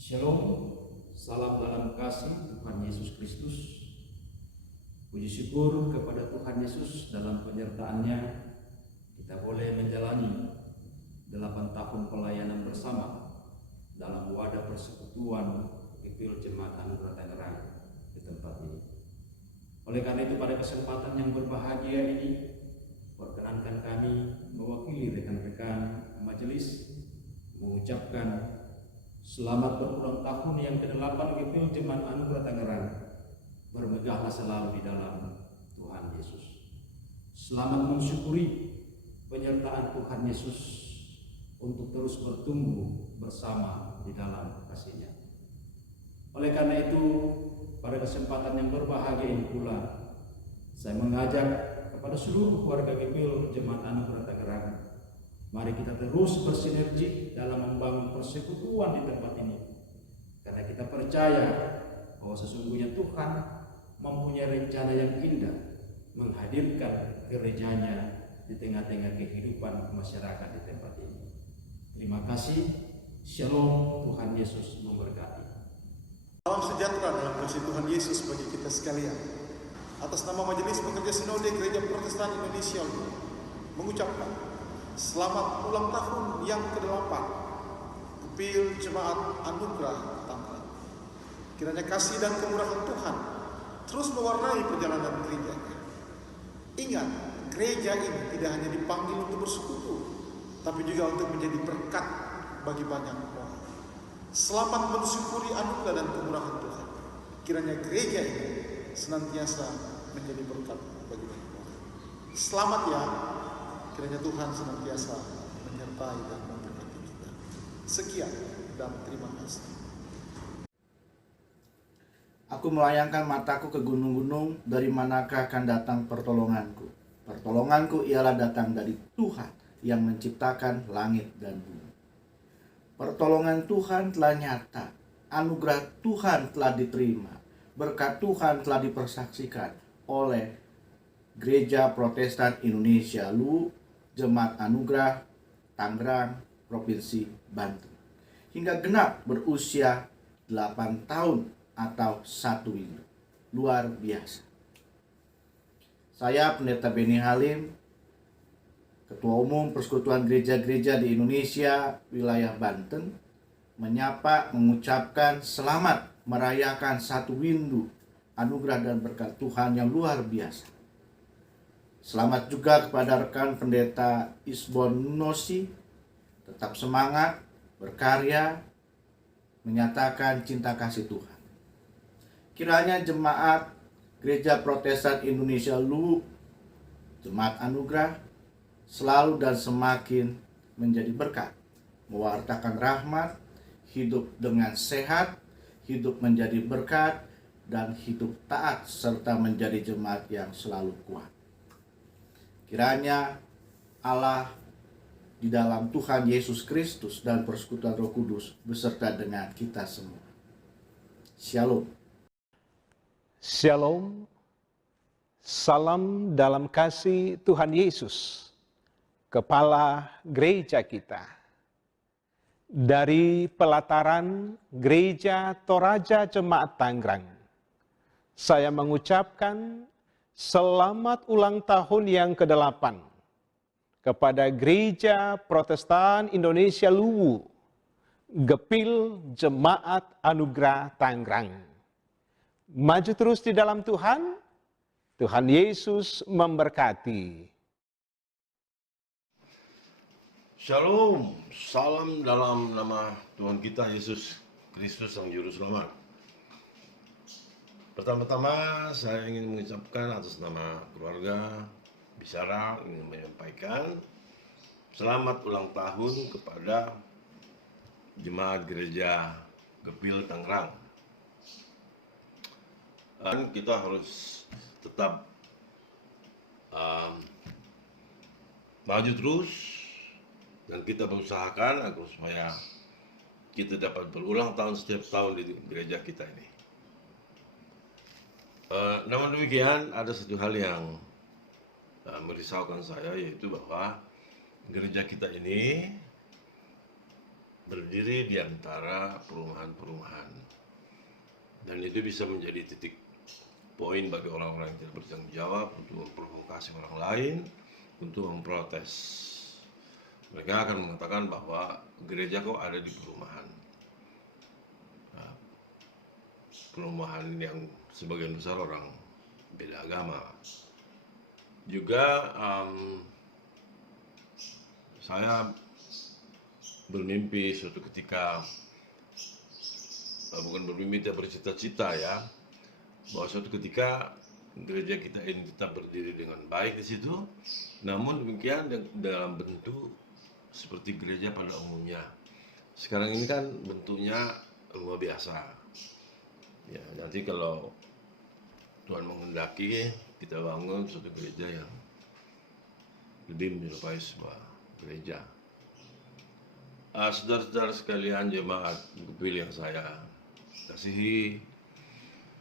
Shalom, salam dalam kasih Tuhan Yesus Kristus. Puji syukur kepada Tuhan Yesus dalam penyertaannya kita boleh menjalani 8 tahun pelayanan bersama dalam wadah persekutuan GPIL Jemaat Anugerah Tangerang di tempat ini. Oleh karena itu pada kesempatan yang berbahagia ini, perkenankan kami mewakili rekan-rekan majelis mengucapkan selamat berulang tahun yang ke-8 GPIL Jemaat Anugerah Tangerang. Bermegahlah selalu di dalam Tuhan Yesus. Selamat mensyukuri penyertaan Tuhan Yesus untuk terus bertumbuh bersama di dalam kasih-Nya. Oleh karena itu, pada kesempatan yang berbahagia ini pula, saya mengajak kepada seluruh keluarga GPIL Jemaat Anugerah Tangerang, mari kita terus bersinergi dalam membangun persekutuan di tempat ini. Karena kita percaya bahwa sesungguhnya Tuhan mempunyai rencana yang indah menghadirkan gerejanya di tengah-tengah kehidupan masyarakat di tempat ini. Terima kasih. Shalom, Tuhan Yesus memberkati. Salam sejahtera dalam kasih Tuhan Yesus bagi kita sekalian. Atas nama Majelis Pekerja Sinode Gereja Protestan Indonesia mengucapkan selamat ulang tahun yang ke-8 GPIL Jemaat Anugerah Tangerang. Kiranya kasih dan kemurahan Tuhan terus mewarnai perjalanan gerejanya. Ingat, gereja ini tidak hanya dipanggil untuk bersekutu, tapi juga untuk menjadi berkat bagi banyak orang. Selamat mensyukuri anugerah dan kemurahan Tuhan. Kiranya gereja ini senantiasa menjadi berkat bagi banyak orang. Selamat ya. Kiranya Tuhan senantiasa menyertai dan memberkati kita. Sekian dan terima kasih. Aku melayangkan mataku ke gunung-gunung, dari manakah akan datang pertolonganku? Pertolonganku ialah datang dari Tuhan yang menciptakan langit dan bumi. Pertolongan Tuhan telah nyata, anugerah Tuhan telah diterima, berkat Tuhan telah dipersaksikan oleh Gereja Protestan Indonesia LU Jemaat Anugerah Tangerang, Provinsi Banten, hingga genap berusia 8 tahun atau 1 windu. Luar biasa. Saya Pendeta Beni Halim, Ketua Umum Persekutuan Gereja-Gereja di Indonesia wilayah Banten, menyapa, mengucapkan selamat merayakan 1 windu anugerah dan berkat Tuhan yang luar biasa. Selamat juga kepada rekan Pendeta Isbon Nosi, tetap semangat, berkarya, menyatakan cinta kasih Tuhan. Kiranya jemaat Gereja Protestan Indonesia LU Jemaat Anugerah selalu dan semakin menjadi berkat, mewartakan rahmat, hidup dengan sehat, hidup menjadi berkat, dan hidup taat serta menjadi jemaat yang selalu kuat. Kiranya Allah di dalam Tuhan Yesus Kristus dan persekutuan Roh Kudus beserta dengan kita semua. Shalom. Shalom, salam dalam kasih Tuhan Yesus, Kepala Gereja kita. Dari pelataran Gereja Toraja Jemaat Tangerang, saya mengucapkan selamat ulang tahun yang ke-8 kepada Gereja Protestan Indonesia LU GPIL Jemaat Anugerah Tangerang. Maju terus di dalam Tuhan, Tuhan Yesus memberkati. Shalom, salam dalam nama Tuhan kita Yesus Kristus Sang Juru Selamat. Pertama-tama saya ingin mengucapkan atas nama keluarga bicara, ingin menyampaikan selamat ulang tahun kepada Jemaat Gereja GPIL Tangerang. Dan kita harus tetap maju terus, dan kita berusahakan agar supaya kita dapat berulang tahun setiap tahun di gereja kita ini. Namun demikian, ada satu hal yang merisaukan saya, yaitu bahwa gereja kita ini berdiri di antara perumahan-perumahan. Dan itu bisa menjadi titik poin bagi orang-orang yang tidak bertanggung jawab untuk memprovokasi orang lain, untuk memprotes. Mereka akan mengatakan bahwa gereja kok ada di perumahan. Nah, perumahan yang sebagian besar orang beda agama. Juga saya bermimpi suatu ketika, bukan bermimpi, tapi bercita-cita ya, bahwa suatu ketika gereja kita ini tetap berdiri dengan baik di situ, namun demikian dalam bentuk seperti gereja pada umumnya. Sekarang ini kan bentuknya rumah biasa. Ya, nanti kalau Tuhan menghendaki, kita bangun suatu gereja yang lebih menyerupai sebuah gereja. Saudara-saudara sekalian, jemaat kepilih yang saya kasihi,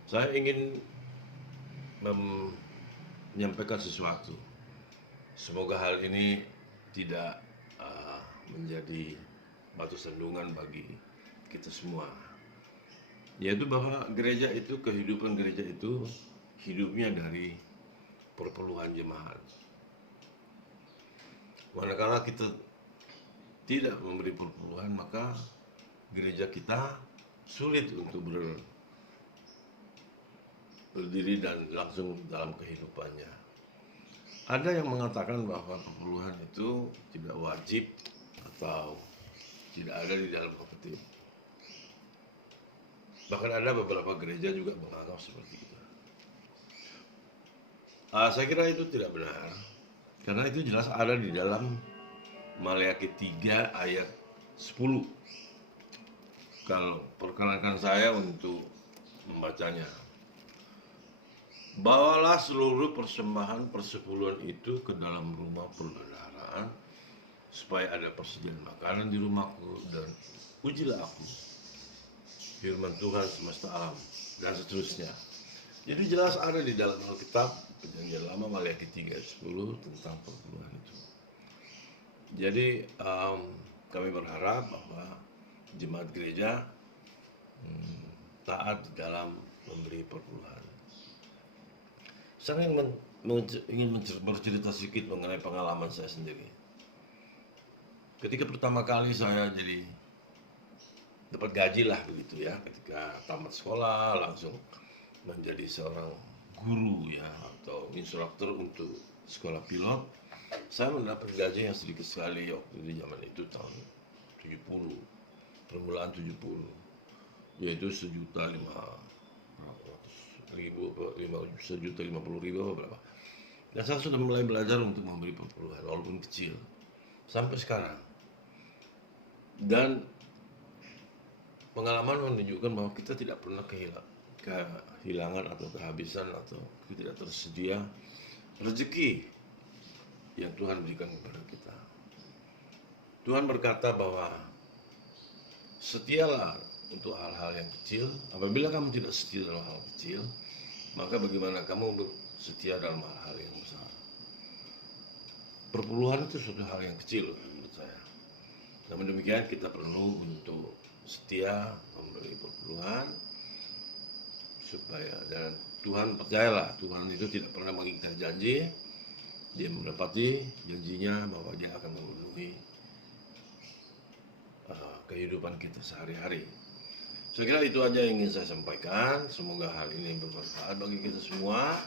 saya ingin menyampaikan sesuatu. Semoga hal ini tidak menjadi batu sandungan bagi kita semua. Yaitu bahwa gereja itu, kehidupan gereja itu hidupnya dari perpuluhan jemaat. Manakala kita tidak memberi perpuluhan, maka gereja kita sulit untuk berdiri dan langsung dalam kehidupannya. Ada yang mengatakan bahwa perpuluhan itu tidak wajib atau tidak ada di dalam khotbah. Bahkan ada beberapa gereja juga menganggap seperti itu. Saya kira itu tidak benar, karena itu jelas ada di dalam Maleakhi 3 ayat 10. Kalau perkenankan saya untuk membacanya. Bawalah seluruh persembahan persepuluhan itu ke dalam rumah perbendaharaan, supaya ada persediaan makanan di rumahku, dan ujilah aku, firman Tuhan semesta alam, dan seterusnya. Jadi jelas ada di dalam Alkitab Perjanjian Lama Maleakhi 3 ayat 10 tentang perpuluhan itu. Jadi kami berharap bahwa jemaat gereja taat dalam memberi perpuluhan. Saya ingin bercerita sedikit mengenai pengalaman saya sendiri. Ketika pertama kali saya jadi dapat gaji lah begitu ya, ketika tamat sekolah langsung menjadi seorang guru ya, atau instruktur untuk sekolah pilot. Saya mendapat gaji yang sedikit sekali waktu di zaman itu, tahun 70, permulaan 70, yaitu 1.500.000 apa berapa. Dan saya sudah mulai belajar untuk memberi perpuluhan walaupun kecil sampai sekarang. Dan pengalaman menunjukkan bahwa kita tidak pernah kehilangan atau kehabisan atau tidak tersedia rezeki yang Tuhan berikan kepada kita. Tuhan berkata bahwa setialah untuk hal-hal yang kecil. Apabila kamu tidak setia dalam hal kecil, maka bagaimana kamu setia dalam hal-hal yang besar? Perpuluhan itu suatu hal yang kecil menurut saya. Namun demikian kita perlu untuk setia memberi perpuluhan, supaya, dan Tuhan percayalah, Tuhan itu tidak pernah mengikat janji. Dia menepati janjinya bahwa dia akan memenuhi kehidupan kita sehari-hari. Saya kira itu aja yang ingin saya sampaikan. Semoga hal ini bermanfaat bagi kita semua.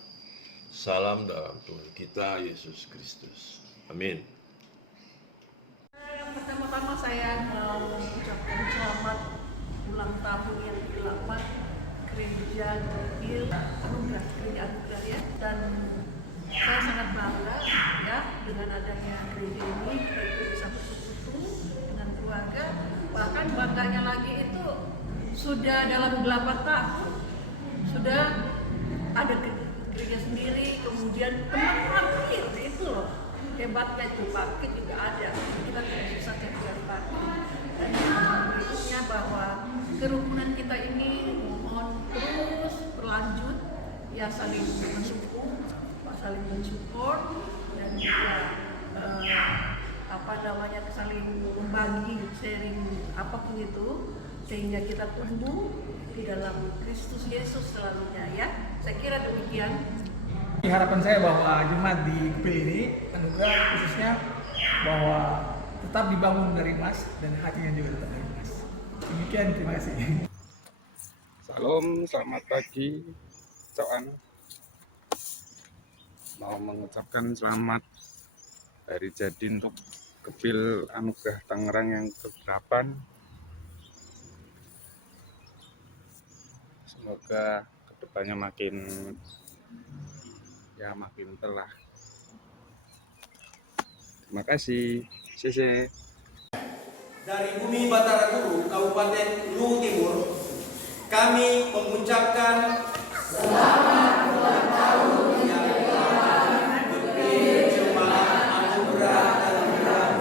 Salam dalam Tuhan kita Yesus Kristus. Amin. Yang pertama-tama saya mau mengucapkan selamat ulang tahun yang ke-8 Gereja Gokil Anugerah, Gereja Anugerah ya. Dan saya sangat bangga ya dengan adanya gereja ini, kita bisa bersekutu dengan keluarga. Bahkan bangganya lagi itu sudah dalam 8 tahun sudah ada gereja sendiri, kemudian parkir itu loh, hebatnya itu parkir juga ada, kita tidak susah cari parkir. Dan berikutnya bahwa kerukunan kita ini mohon terus berlanjut ya, saling mendukung, saling mensupport, dan juga namanya saling membagi, sharing apapun itu, sehingga kita tumbuh di dalam Kristus Yesus selalunya ya. Saya kira demikian. Harapan saya bahwa jemaat di Gepil ini, anugerah khususnya, bahwa tetap dibangun dari emas dan hatinya juga tetap dari emas. Demikian, terima kasih. Salam, selamat pagi. Coan mau mengucapkan selamat hari jadi untuk Gepil Anugerah Tangerang yang ke-8. Semoga kedepannya makin telah. Terima kasih. Sese. Dari Bumi Batara Guru, Kabupaten Luwu Timur, kami mengucapkan selamat ulang tahun yang ke-8 Gepil Jemaat Anugerah Tangerang.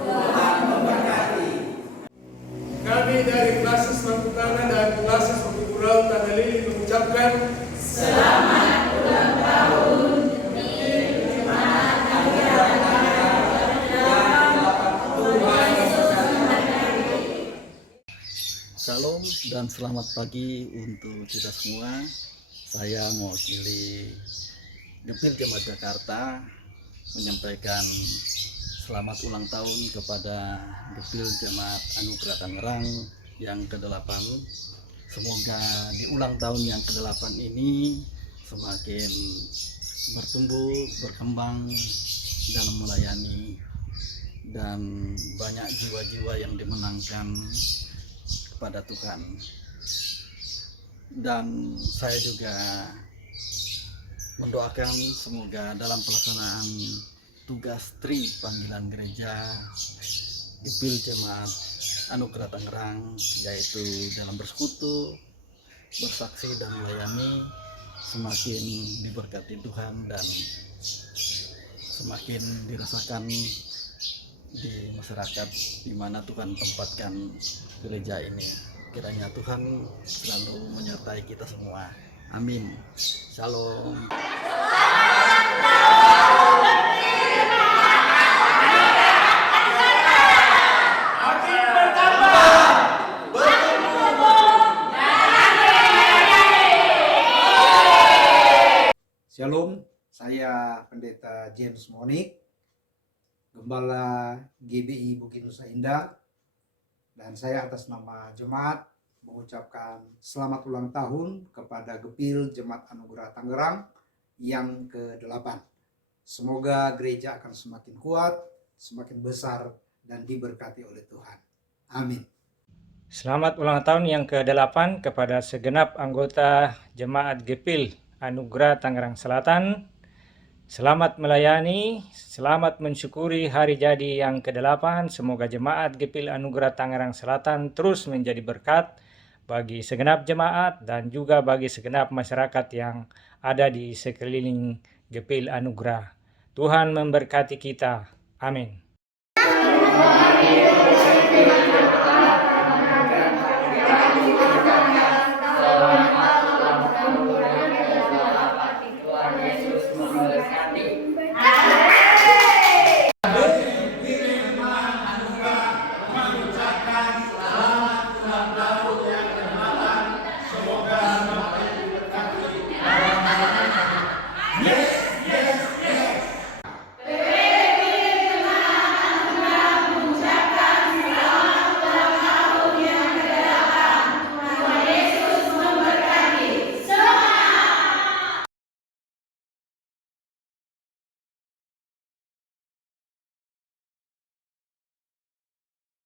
Tuhan memberkati. Kami dari Klasis Mangkutana dan Klasis Mangkuburau Tanah Lili mengucapkan selamat ulang tahun Gepil Jemaat Anugerah Tangerang yang Tuhan memberkati. Salam dan selamat pagi untuk kita semua. Saya mewakili Gepil Jemaat Jakarta menyampaikan selamat ulang tahun kepada Gepil Jemaat Anugerah Tangerang yang ke-8. Semoga di ulang tahun yang ke-8 ini semakin bertumbuh, berkembang dalam melayani, dan banyak jiwa-jiwa yang dimenangkan kepada Tuhan. Dan saya juga mendoakan semoga dalam pelaksanaan tugas tri panggilan gereja Gepil Jemaat Anugerah Tangerang, yaitu dalam bersekutu, bersaksi dan melayani, semakin diberkati Tuhan dan semakin dirasakan di masyarakat di mana Tuhan tempatkan gereja ini. Kiranya Tuhan selalu menyertai kita semua. Amin. Shalom. Shalom, saya Pendeta James Monik, Gembala GBI Bukit Nusa Indah, dan saya atas nama jemaat mengucapkan selamat ulang tahun kepada Gepil Jemaat Anugerah Tangerang yang ke-8. Semoga gereja akan semakin kuat, semakin besar, dan diberkati oleh Tuhan. Amin. Selamat ulang tahun yang ke-8 kepada segenap anggota Jemaat Gepil Anugerah Tangerang Selatan. Selamat melayani, selamat mensyukuri hari jadi yang ke-8. Semoga Jemaat Gepil Anugerah Tangerang Selatan terus menjadi berkat bagi segenap jemaat dan juga bagi segenap masyarakat yang ada di sekeliling Gepil Anugerah. Tuhan memberkati kita. Amin.